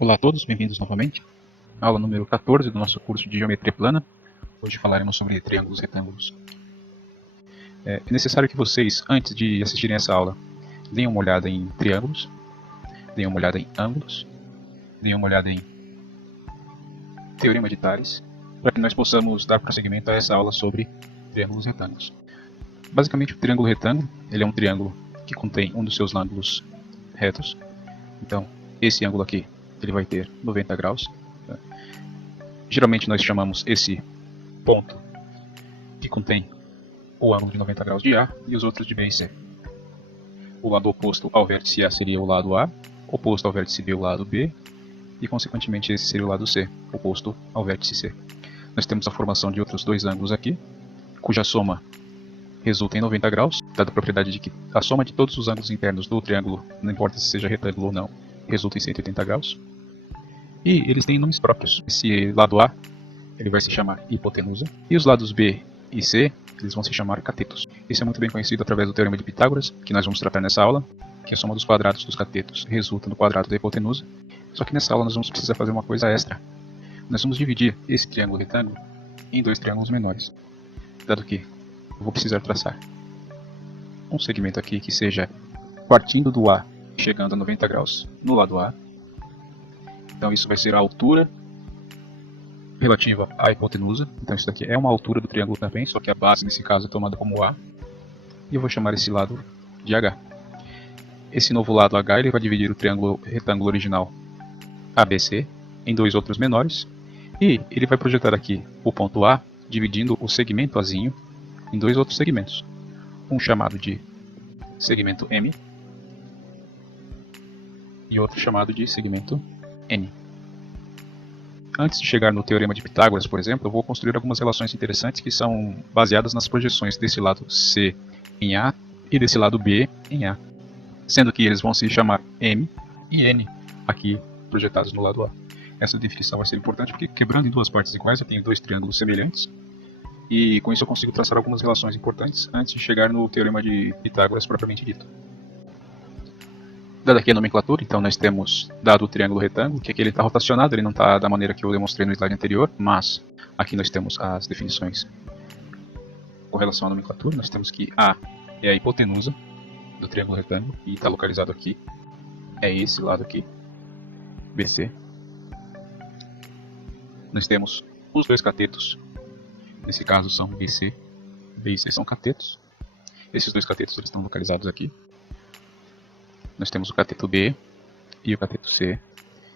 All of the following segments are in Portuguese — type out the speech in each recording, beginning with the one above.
Olá a todos, bem-vindos novamente. Aula número 14 do nosso curso de Geometria Plana. Hoje falaremos sobre triângulos e retângulos. É necessário que vocês, antes de assistirem essa aula, deem uma olhada em triângulos, deem uma olhada em ângulos, deem uma olhada em teorema de Tales, para que nós possamos dar prosseguimento a essa aula sobre triângulos e retângulos. Basicamente, o triângulo retângulo ele é um triângulo que contém um dos seus ângulos retos. Então, esse ângulo aqui ele vai ter 90 graus. Geralmente nós chamamos esse ponto que contém o ângulo de 90 graus de A e os outros de B e C. O lado oposto ao vértice A seria o lado A, oposto ao vértice B o lado B, e consequentemente esse seria o lado C, oposto ao vértice C. Nós temos a formação de outros dois ângulos aqui, cuja soma resulta em 90 graus, dada a propriedade de que a soma de todos os ângulos internos do triângulo, não importa se seja retângulo ou não, resulta em 180 graus. E eles têm nomes próprios. Esse lado A ele vai se chamar hipotenusa, e os lados B e C eles vão se chamar catetos. Isso é muito bem conhecido através do teorema de Pitágoras, que nós vamos tratar nessa aula, que a soma dos quadrados dos catetos resulta no quadrado da hipotenusa. Só que nessa aula nós vamos precisar fazer uma coisa extra. Nós vamos dividir esse triângulo retângulo em dois triângulos menores, dado que eu vou precisar traçar um segmento aqui que seja partindo do A, chegando a 90 graus no lado A. Então isso vai ser a altura relativa à hipotenusa. Então isso daqui é uma altura do triângulo também, só que a base nesse caso é tomada como A. E eu vou chamar esse lado de H. Esse novo lado H ele vai dividir o triângulo retângulo original ABC em dois outros menores. E ele vai projetar aqui o ponto A, dividindo o segmento Azinho em dois outros segmentos. Um chamado de segmento M e outro chamado de segmento N. Antes de chegar no teorema de Pitágoras, por exemplo, eu vou construir algumas relações interessantes que são baseadas nas projeções desse lado C em A e desse lado B em A, sendo que eles vão se chamar M e N aqui projetados no lado A. Essa definição vai ser importante porque, quebrando em duas partes iguais, eu tenho dois triângulos semelhantes e com isso eu consigo traçar algumas relações importantes antes de chegar no teorema de Pitágoras propriamente dito. Dada aqui a nomenclatura, então nós temos dado o triângulo retângulo, que aqui ele está rotacionado, ele não está da maneira que eu demonstrei no slide anterior, mas aqui nós temos as definições com relação à nomenclatura. Nós temos que A é a hipotenusa do triângulo retângulo e está localizado aqui, é esse lado aqui, BC. Nós temos os dois catetos, nesse caso são BC, B e C são catetos. Esses dois catetos eles estão localizados aqui. Nós temos o cateto B e o cateto C.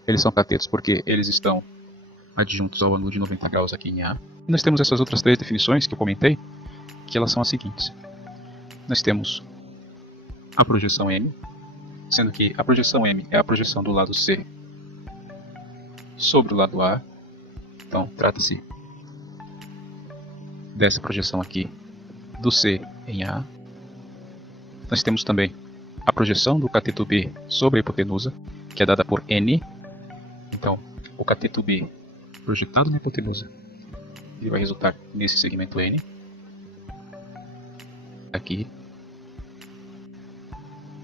Eles são catetos porque eles estão adjuntos ao ângulo de 90 graus aqui em A. E nós temos essas outras três definições que eu comentei, que elas são as seguintes. Nós temos a projeção M, sendo que a projeção M é a projeção do lado C sobre o lado A. Então, trata-se dessa projeção aqui do C em A. Nós temos também a projeção do cateto B sobre a hipotenusa, que é dada por N. Então, o cateto B projetado na hipotenusa ele vai resultar nesse segmento N. Aqui.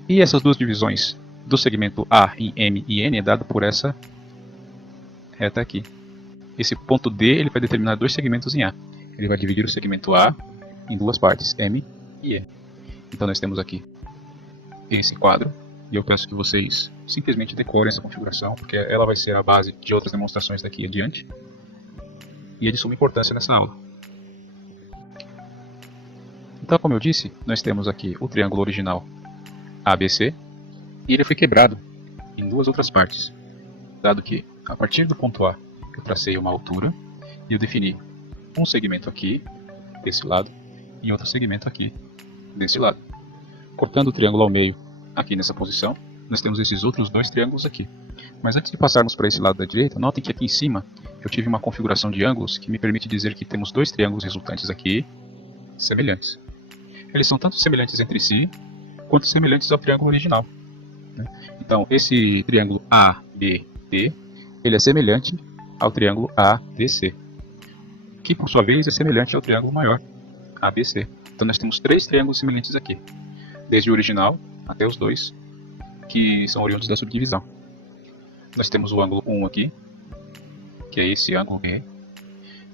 E essas duas divisões do segmento A em M e N é dado por essa reta aqui. Esse ponto D ele vai determinar dois segmentos em A. Ele vai dividir o segmento A em duas partes, M e E. Então nós temos aqui esse quadro, e eu peço que vocês simplesmente decorem essa configuração, porque ela vai ser a base de outras demonstrações daqui adiante, e é de suma importância nessa aula. Então, como eu disse, nós temos aqui o triângulo original ABC, e ele foi quebrado em duas outras partes, dado que, a partir do ponto A, eu tracei uma altura, e eu defini um segmento aqui, desse lado, e outro segmento aqui, desse lado. Cortando o triângulo ao meio, aqui nessa posição, nós temos esses outros dois triângulos aqui. Mas antes de passarmos para esse lado da direita, notem que aqui em cima eu tive uma configuração de ângulos que me permite dizer que temos dois triângulos resultantes aqui, semelhantes. Eles são tanto semelhantes entre si, quanto semelhantes ao triângulo original. Então, esse triângulo ABD, ele é semelhante ao triângulo ADC, que por sua vez é semelhante ao triângulo maior, ABC. Então nós temos três triângulos semelhantes aqui, desde o original até os dois que são oriundos da subdivisão. Nós temos o ângulo 1 aqui, que é esse ângulo B.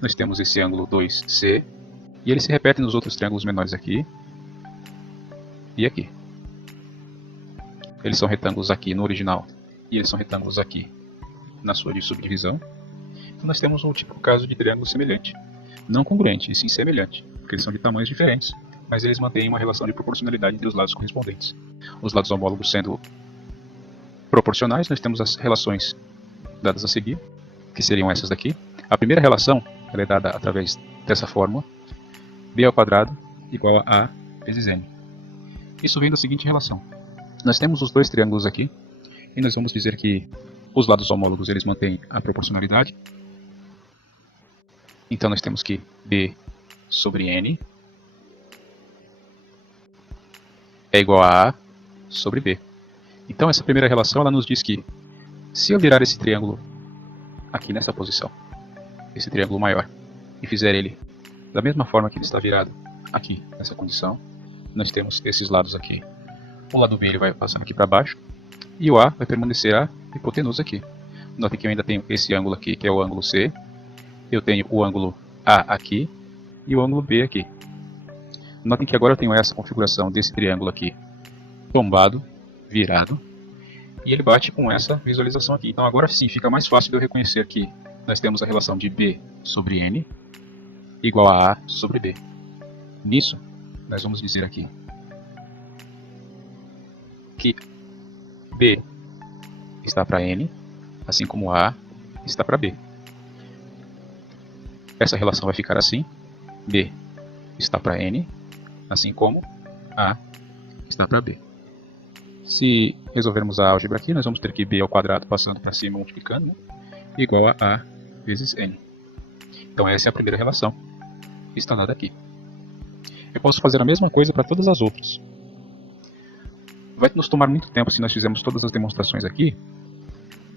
Nós temos esse ângulo 2C, e ele se repete nos outros triângulos menores aqui e aqui. Eles são retângulos aqui no original, e eles são retângulos aqui na sua subdivisão. Então nós temos um típico caso de triângulo semelhante. Não congruente, e sim semelhante, porque eles são de tamanhos diferentes, mas eles mantêm uma relação de proporcionalidade entre os lados correspondentes. Os lados homólogos sendo proporcionais, nós temos as relações dadas a seguir, que seriam essas daqui. A primeira relação ela é dada através dessa fórmula: b ao quadrado igual a vezes n. Isso vem da seguinte relação. Nós temos os dois triângulos aqui, e nós vamos dizer que os lados homólogos eles mantêm a proporcionalidade. Então nós temos que b sobre n é igual a sobre b. Então essa primeira relação ela nos diz que se eu virar esse triângulo aqui nessa posição, esse triângulo maior, e fizer ele da mesma forma que ele está virado aqui nessa condição, nós temos esses lados aqui. O lado B ele vai passando aqui para baixo, e o A vai permanecer a hipotenusa aqui. Notem que eu ainda tenho esse ângulo aqui, que é o ângulo C. Eu tenho o ângulo A aqui e o ângulo B aqui. Notem que agora eu tenho essa configuração desse triângulo aqui tombado, virado, e ele bate com essa visualização aqui. Então agora sim fica mais fácil de eu reconhecer que nós temos a relação de B sobre N igual a A sobre B. Nisso, nós vamos dizer aqui que B está para N, assim como A está para B. Essa relação vai ficar assim: B está para N, assim como A está para B. Se resolvermos a álgebra aqui, nós vamos ter que B ao quadrado passando para cima multiplicando, né, igual a A vezes N. Então essa é a primeira relação que está dada aqui. Eu posso fazer a mesma coisa para todas as outras. Vai nos tomar muito tempo se nós fizermos todas as demonstrações aqui,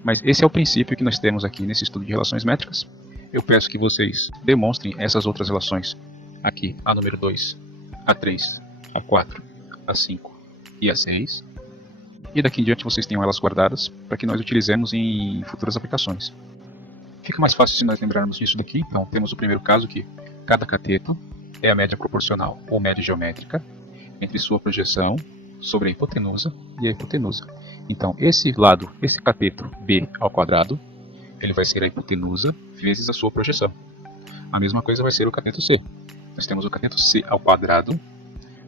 mas esse é o princípio que nós temos aqui nesse estudo de relações métricas. Eu peço que vocês demonstrem essas outras relações aqui, a número 2, a 3, a 4, a 5 e a 6. E daqui em diante vocês tenham elas guardadas para que nós utilizemos em futuras aplicações. Fica mais fácil se nós lembrarmos disso daqui. Então temos o primeiro caso que cada cateto é a média proporcional ou média geométrica entre sua projeção sobre a hipotenusa e a hipotenusa. Então esse lado, esse cateto B ao quadrado, ele vai ser a hipotenusa vezes a sua projeção. A mesma coisa vai ser o cateto C. Nós temos o cateto C ao quadrado,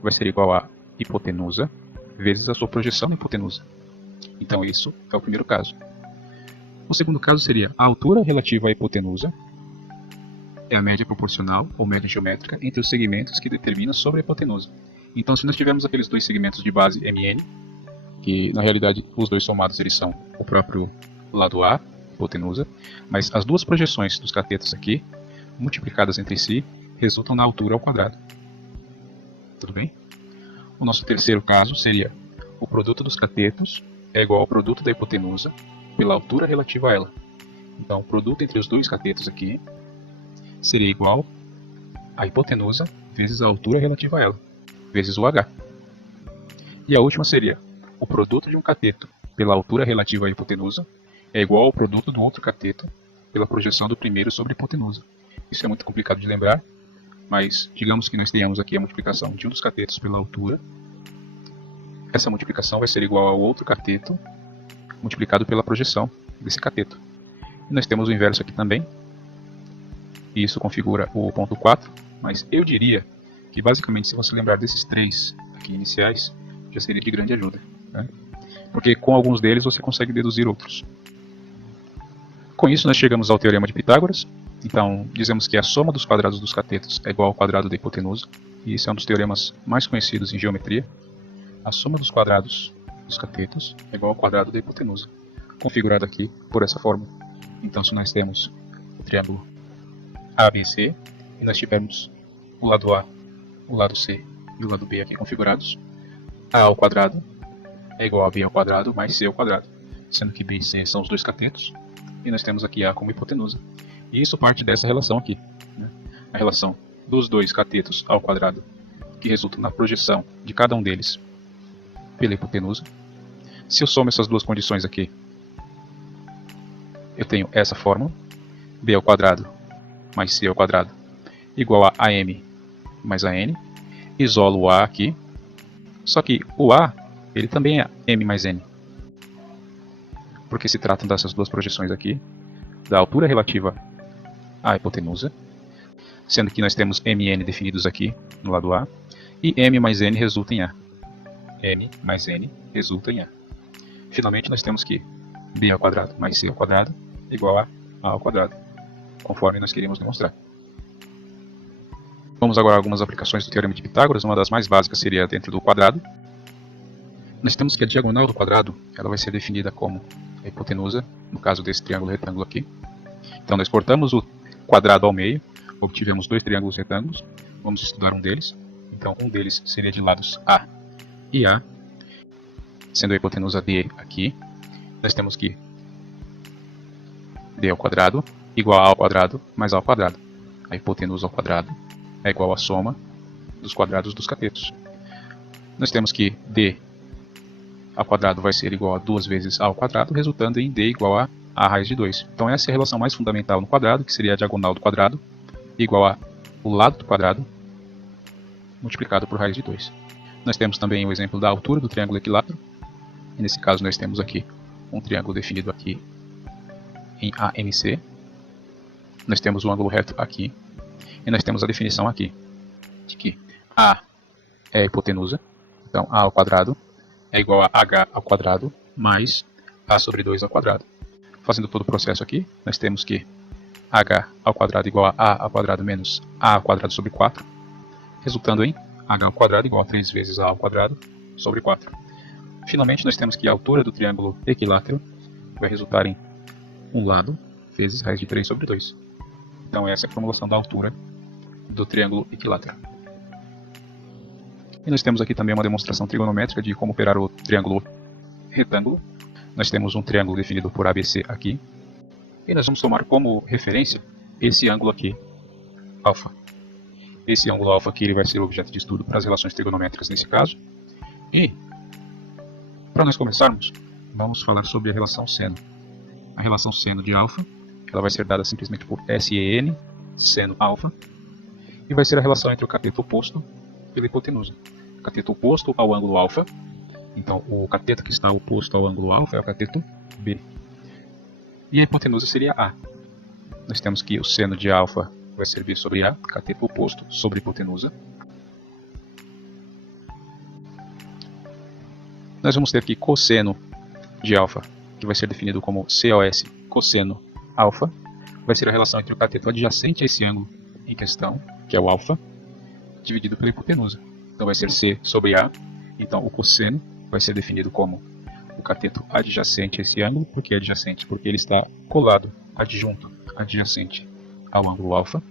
vai ser igual a hipotenusa vezes a sua projeção na hipotenusa. Então isso é o primeiro caso. O segundo caso seria a altura relativa à hipotenusa é a média proporcional ou média geométrica entre os segmentos que determina sobre a hipotenusa. Então se nós tivermos aqueles dois segmentos de base MN, que na realidade os dois somados eles são o próprio lado A, hipotenusa, mas as duas projeções dos catetos aqui, multiplicadas entre si, resultam na altura ao quadrado. Tudo bem? O nosso terceiro caso seria o produto dos catetos é igual ao produto da hipotenusa pela altura relativa a ela. Então o produto entre os dois catetos aqui seria igual a hipotenusa vezes a altura relativa a ela, vezes o h. E a última seria o produto de um cateto pela altura relativa à hipotenusa é igual ao produto do outro cateto pela projeção do primeiro sobre a hipotenusa. Isso é muito complicado de lembrar, mas digamos que nós tenhamos aqui a multiplicação de um dos catetos pela altura. Essa multiplicação vai ser igual ao outro cateto multiplicado pela projeção desse cateto. E nós temos o inverso aqui também. E isso configura o ponto 4, mas eu diria que basicamente se você lembrar desses três aqui iniciais, já seria de grande ajuda, né? Porque com alguns deles você consegue deduzir outros. Com isso nós chegamos ao teorema de Pitágoras. Então dizemos que a soma dos quadrados dos catetos é igual ao quadrado da hipotenusa, e esse é um dos teoremas mais conhecidos em geometria. A soma dos quadrados dos catetos é igual ao quadrado da hipotenusa, configurado aqui por essa fórmula. Então se nós temos o triângulo ABC e nós tivermos o lado A, o lado C e o lado B aqui configurados, A ao quadrado é igual a B ao quadrado mais C ao quadrado, sendo que B e C são os dois catetos, e nós temos aqui A como hipotenusa. E isso parte dessa relação aqui, né? A relação dos dois catetos ao quadrado, que resulta na projeção de cada um deles pela hipotenusa. Se eu somo essas duas condições aqui, eu tenho essa fórmula, b ao quadrado mais c ao quadrado igual a am mais an. Isolo o a aqui, só que o a ele também é m mais n, porque se tratam dessas duas projeções aqui, da altura relativa à hipotenusa, sendo que nós temos mn definidos aqui no lado a, e m mais n resulta em a. m mais n resulta em a. Finalmente nós temos que b ao quadrado mais c ao quadrado igual a ao quadrado, conforme nós queríamos demonstrar. Vamos agora a algumas aplicações do Teorema de Pitágoras. Uma das mais básicas seria dentro do quadrado. Nós temos que a diagonal do quadrado ela vai ser definida como a hipotenusa, no caso desse triângulo retângulo aqui. Então nós cortamos o quadrado ao meio, obtivemos dois triângulos retângulos, vamos estudar um deles. Então um deles seria de lados A e A, sendo a hipotenusa D aqui. Nós temos que D ao quadrado igual a ao quadrado mais A ao quadrado. A hipotenusa ao quadrado é igual à soma dos quadrados dos catetos. Nós temos que D ao quadrado vai ser igual a 2 vezes A ao quadrado, resultando em D igual a A raiz de 2. Então essa é a relação mais fundamental no quadrado, que seria a diagonal do quadrado, igual a o lado do quadrado, multiplicado por raiz de 2. Nós temos também o exemplo da altura do triângulo equilátero. E nesse caso nós temos aqui um triângulo definido aqui em AMC. Nós temos o ângulo reto aqui. E nós temos a definição aqui, de que A é a hipotenusa, então A ao quadrado é igual a H ao quadrado mais A sobre 2 ao quadrado. Fazendo todo o processo aqui, nós temos que H ao quadrado igual a ao quadrado menos A ao quadrado sobre 4, resultando em H ao quadrado igual a 3 vezes A ao quadrado sobre 4. Finalmente, nós temos que a altura do triângulo equilátero vai resultar em um lado vezes raiz de 3 sobre 2. Então essa é a formulação da altura do triângulo equilátero. E nós temos aqui também uma demonstração trigonométrica de como operar o triângulo retângulo. Nós temos um triângulo definido por ABC aqui. E nós vamos tomar como referência esse ângulo aqui, alfa. Esse ângulo alfa aqui ele vai ser objeto de estudo para as relações trigonométricas nesse caso. E, para nós começarmos, vamos falar sobre a relação seno. A relação seno de alfa ela vai ser dada simplesmente por SEN, seno alfa, e vai ser a relação entre o cateto oposto pela hipotenusa. Cateto oposto ao ângulo alfa, então o cateto que está oposto ao ângulo alfa é o cateto B. E a hipotenusa seria A. Nós temos que o seno de alfa vai servir sobre A, cateto oposto sobre hipotenusa. Nós vamos ter aqui cosseno de alfa, que vai ser definido como COS cosseno alfa, vai ser a relação entre o cateto adjacente a esse ângulo em questão, que é o alfa, dividido pela hipotenusa. Então vai ser C sobre A, então o cosseno vai ser definido como o cateto adjacente a esse ângulo. Por que adjacente? Porque ele está colado, adjunto, adjacente ao ângulo alfa,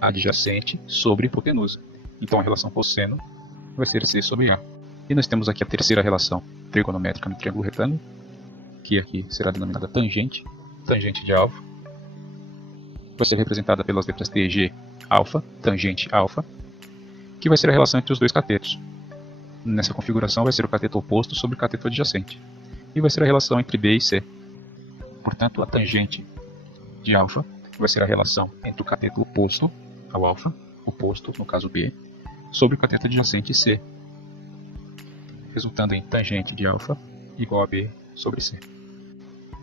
adjacente sobre hipotenusa. Então a relação cosseno vai ser C sobre A. E nós temos aqui a terceira relação trigonométrica no triângulo retângulo, que aqui será denominada tangente, tangente de alfa. Vai ser representada pelas letras T, G, alfa, tangente alfa, que vai ser a relação entre os dois catetos. Nessa configuração vai ser o cateto oposto sobre o cateto adjacente. E vai ser a relação entre B e C. Portanto, a tangente de alfa vai ser a relação entre o cateto oposto ao alfa, oposto, no caso B, sobre o cateto adjacente C, resultando em tangente de alfa igual a B sobre C.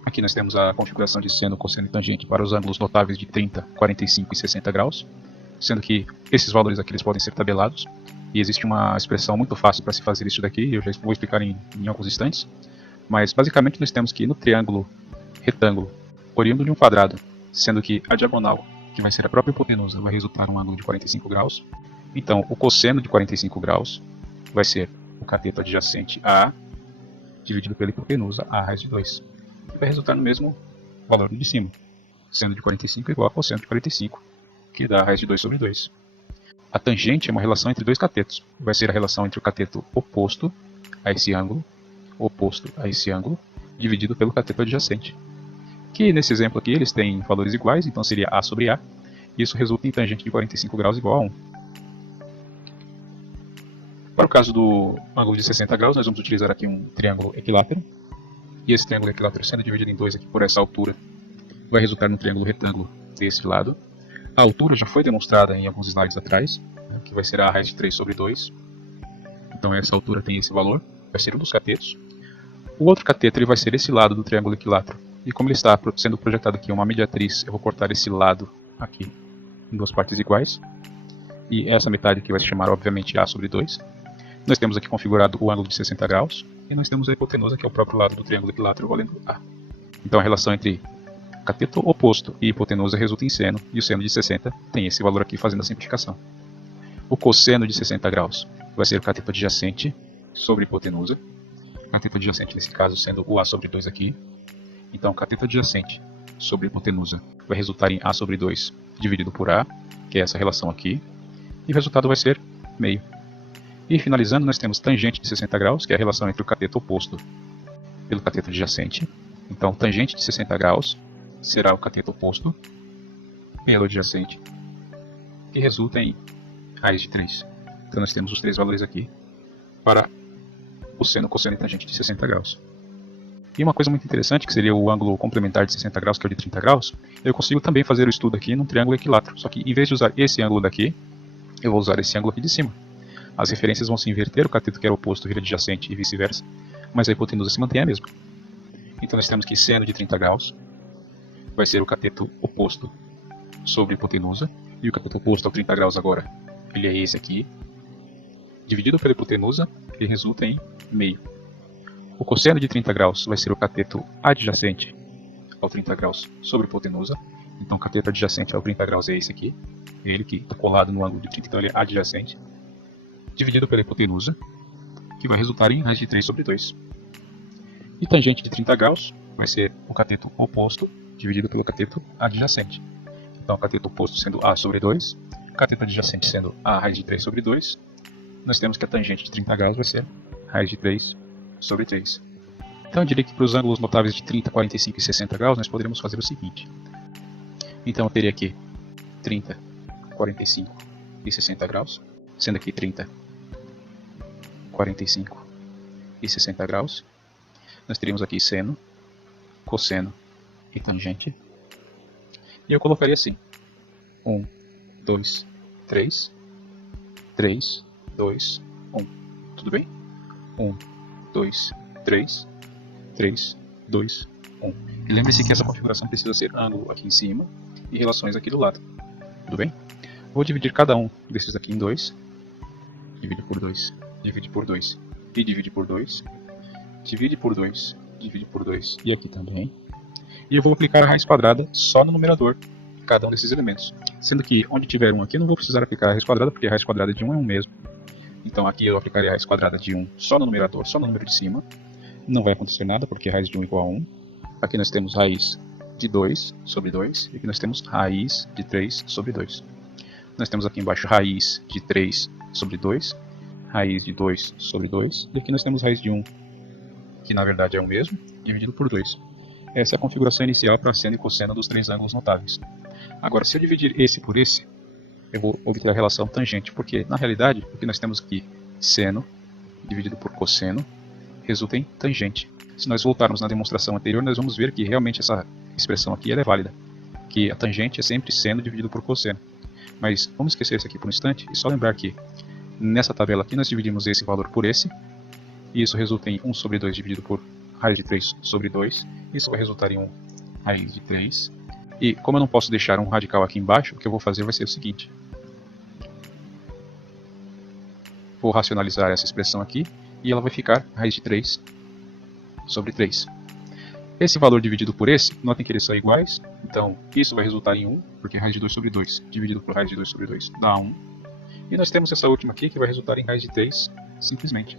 Aqui nós temos a configuração de seno, cosseno e tangente para os ângulos notáveis de 30, 45 e 60 graus, sendo que esses valores aqui eles podem ser tabelados, e existe uma expressão muito fácil para se fazer isso daqui, eu já vou explicar em alguns instantes, mas basicamente nós temos que no triângulo retângulo, oriundo de um quadrado, sendo que a diagonal, que vai ser a própria hipotenusa, vai resultar um ângulo de 45 graus, então o cosseno de 45 graus vai ser o cateto adjacente a A, dividido pela hipotenusa, A raiz de 2. Vai resultar no mesmo valor de cima, seno de 45 igual a cosseno de 45, que dá a raiz de 2 sobre 2. A tangente é uma relação entre dois catetos. Vai ser a relação entre o cateto oposto a esse ângulo, dividido pelo cateto adjacente. Que nesse exemplo aqui eles têm valores iguais, então seria A sobre A, e isso resulta em tangente de 45 graus igual a 1. Para o caso do ângulo de 60 graus, nós vamos utilizar aqui um triângulo equilátero. E esse triângulo equilátero sendo dividido em dois aqui por essa altura vai resultar no triângulo retângulo desse lado. A altura já foi demonstrada em alguns slides atrás, né, que vai ser a raiz de 3 sobre 2. Então essa altura tem esse valor, vai ser um dos catetos. O outro cateto ele vai ser esse lado do triângulo equilátero. E como ele está sendo projetado aqui uma mediatriz, eu vou cortar esse lado aqui em duas partes iguais. E essa metade aqui vai se chamar, obviamente, A sobre 2. Nós temos aqui configurado o ângulo de 60 graus. E nós temos a hipotenusa, que é o próprio lado do triângulo equilátero, valendo A. Então a relação entre cateto oposto e hipotenusa resulta em seno. E o seno de 60 tem esse valor aqui, fazendo a simplificação. O cosseno de 60 graus vai ser o cateto adjacente sobre hipotenusa. Cateto adjacente, nesse caso, sendo o A sobre 2 aqui. Então, cateto adjacente sobre hipotenusa vai resultar em A sobre 2 dividido por A, que é essa relação aqui. E o resultado vai ser meio. E finalizando, nós temos tangente de 60 graus, que é a relação entre o cateto oposto pelo cateto adjacente. Então, tangente de 60 graus será o cateto oposto pelo adjacente, que resulta em raiz de 3. Então, nós temos os três valores aqui para o seno, cosseno e tangente de 60 graus. E uma coisa muito interessante, que seria o ângulo complementar de 60 graus, que é o de 30 graus, eu consigo também fazer o estudo aqui num triângulo equilátero. Só que em vez de usar esse ângulo daqui, eu vou usar esse ângulo aqui de cima. As referências vão se inverter, o cateto que era oposto vira adjacente e vice-versa, mas a hipotenusa se mantém a mesma. Então nós temos que seno de 30 graus vai ser o cateto oposto sobre hipotenusa, e o cateto oposto ao 30 graus agora, ele é esse aqui, dividido pela hipotenusa, ele resulta em meio. O cosseno de 30 graus vai ser o cateto adjacente ao 30 graus sobre hipotenusa. Então o cateto adjacente ao 30 graus é esse aqui. Ele que está colado no ângulo de 30, então ele é adjacente. Dividido pela hipotenusa, que vai resultar em raiz de 3 sobre 2. E tangente de 30 graus vai ser o cateto oposto dividido pelo cateto adjacente. Então o cateto oposto sendo A sobre 2, cateto adjacente sendo A raiz de 3 sobre 2. Nós temos que a tangente de 30 graus vai ser raiz de 3 sobre 3. Então eu diria que para os ângulos notáveis de 30, 45 e 60 graus nós poderíamos fazer o seguinte. Então eu teria aqui 30, 45 e 60 graus, sendo aqui 30, 45 e 60 graus. Nós teríamos aqui seno, cosseno e tangente. E eu colocaria assim: 1, 2, 3, 3, 2, 1. Tudo bem? 1, 2, 3, 3, 2, 1. E lembre-se que essa configuração precisa ser ângulo aqui em cima e relações aqui do lado. Tudo bem? Vou dividir cada um desses aqui em 2. Divide por 2, divide por 2 e divide por 2. Divide por 2, divide por 2 e aqui também. E eu vou aplicar a raiz quadrada só no numerador de cada um desses elementos. Sendo que onde tiver 1 aqui eu não vou precisar aplicar a raiz quadrada, porque a raiz quadrada de 1 é 1 mesmo. Então aqui eu aplicaria a raiz quadrada de 1 só no numerador, só no número de cima. Não vai acontecer nada, porque raiz de 1 igual a 1. Aqui nós temos raiz de 2 sobre 2. E aqui nós temos raiz de 3 sobre 2. Nós temos aqui embaixo raiz de 3 sobre 2. Raiz de 2 sobre 2. E aqui nós temos raiz de 1, que na verdade é o mesmo, dividido por 2. Essa é a configuração inicial para seno e cosseno dos três ângulos notáveis. Agora, se eu dividir esse por esse, eu vou obter a relação tangente, porque na realidade o que nós temos aqui, seno dividido por cosseno, resulta em tangente. Se nós voltarmos na demonstração anterior, nós vamos ver que realmente essa expressão aqui ela é válida, que a tangente é sempre seno dividido por cosseno. Mas vamos esquecer isso aqui por um instante e só lembrar que nessa tabela aqui nós dividimos esse valor por esse, e isso resulta em 1 sobre 2 dividido por raiz de 3 sobre 2. Isso vai resultar em 1 raiz de 3. E como eu não posso deixar um radical aqui embaixo, o que eu vou fazer vai ser o seguinte. Vou racionalizar essa expressão aqui e ela vai ficar raiz de 3 sobre 3. Esse valor dividido por esse, notem que eles são iguais. Então isso vai resultar em 1, porque raiz de 2 sobre 2 dividido por raiz de 2 sobre 2 dá 1. E nós temos essa última aqui que vai resultar em raiz de 3 simplesmente.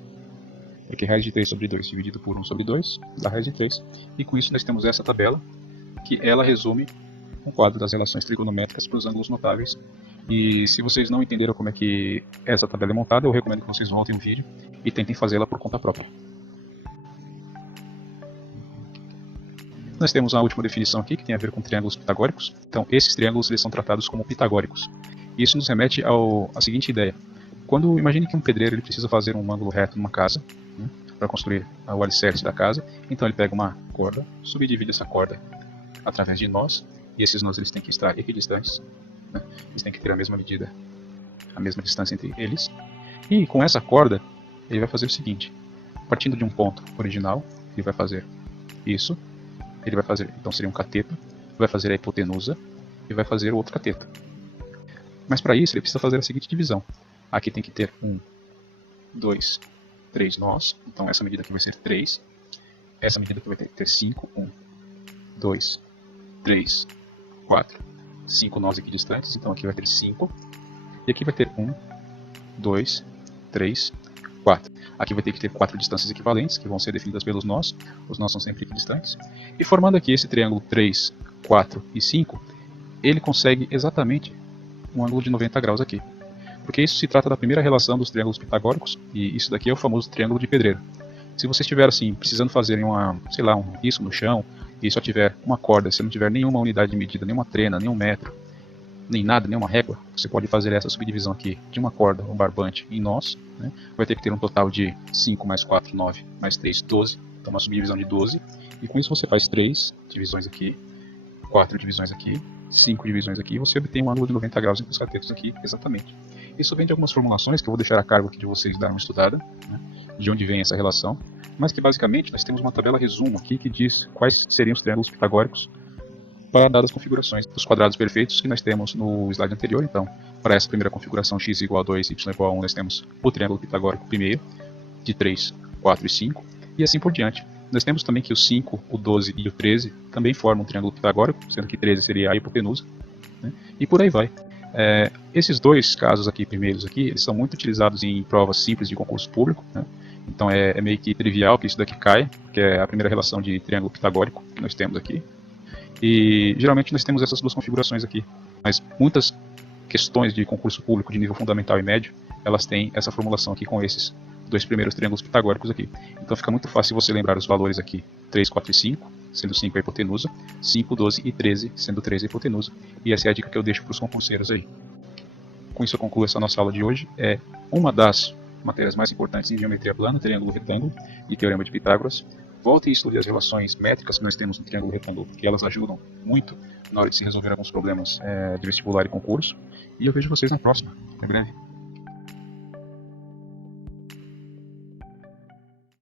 Porque raiz de 3 sobre 2 dividido por 1 sobre 2 dá raiz de 3. E com isso nós temos essa tabela, que ela resume um quadro das relações trigonométricas para os ângulos notáveis. E se vocês não entenderam como é que essa tabela é montada, eu recomendo que vocês voltem o vídeo e tentem fazê-la por conta própria. Nós temos a última definição aqui, que tem a ver com triângulos pitagóricos. Então esses triângulos eles são tratados como pitagóricos. E isso nos remete à seguinte ideia. Quando imagine que um pedreiro ele precisa fazer um ângulo reto numa casa, para construir o alicerce da casa, então ele pega uma corda, subdivide essa corda através de nós, e esses nós eles têm que estar equidistantes, né? Eles têm que ter a mesma medida, a mesma distância entre eles. E com essa corda, ele vai fazer o seguinte: partindo de um ponto original, ele vai fazer isso, ele vai fazer, então seria um cateto, vai fazer a hipotenusa e vai fazer o outro cateto. Mas para isso ele precisa fazer a seguinte divisão: aqui tem que ter 1, 2, 3 nós, então essa medida aqui vai ser 3, essa medida aqui vai ter 5, 1, 2, 3, 4, 5 nós equidistantes, então aqui vai ter 5, e aqui vai ter 1, 2, 3, 4. Aqui vai ter que ter 4 distâncias equivalentes, que vão ser definidas pelos nós, os nós são sempre equidistantes, e formando aqui esse triângulo 3, 4 e 5, ele consegue exatamente um ângulo de 90 graus aqui. Porque isso se trata da primeira relação dos triângulos pitagóricos, e isso daqui é o famoso triângulo de pedreiro. Se você estiver assim, precisando fazer sei lá, um risco no chão, e só tiver uma corda, se não tiver nenhuma unidade de medida, nenhuma trena, nenhum metro, nem nada, nenhuma régua, você pode fazer essa subdivisão aqui de uma corda, um barbante em nós, né? Vai ter que ter um total de 5 mais 4, 9, mais 3, 12, então uma subdivisão de 12, e com isso você faz 3 divisões aqui, 4 divisões aqui, 5 divisões aqui, e você obtém um ângulo de 90 graus entre os catetos aqui, exatamente. Isso vem de algumas formulações que eu vou deixar a cargo aqui de vocês darem uma estudada, né, de onde vem essa relação, mas que basicamente nós temos uma tabela resumo aqui que diz quais seriam os triângulos pitagóricos para dadas configurações dos quadrados perfeitos que nós temos no slide anterior. Então, para essa primeira configuração x igual a 2, y igual a 1, nós temos o triângulo pitagórico primeiro, de 3, 4 e 5, e assim por diante. Nós temos também que o 5, o 12 e o 13 também formam um triângulo pitagórico, sendo que 13 seria a hipotenusa, né? E por aí vai. Esses dois casos aqui, primeiros aqui, eles são muito utilizados em provas simples de concurso público, né? Então é meio que trivial que isso daqui cai, que é a primeira relação de triângulo pitagórico que nós temos aqui. E geralmente nós temos essas duas configurações aqui, mas muitas questões de concurso público de nível fundamental e médio, elas têm essa formulação aqui com esses dois primeiros triângulos pitagóricos aqui. Então fica muito fácil você lembrar os valores aqui, 3, 4 e 5, sendo 5 a hipotenusa, 5, 12 e 13, sendo 13 a hipotenusa. E essa é a dica que eu deixo para os concurseiros aí. Com isso eu concluo essa nossa aula de hoje. É uma das matérias mais importantes em geometria plana, triângulo retângulo e teorema de Pitágoras. Voltem e estudem as relações métricas que nós temos no triângulo retângulo, porque elas ajudam muito na hora de se resolver alguns problemas de vestibular e concurso. E eu vejo vocês na próxima. Até breve.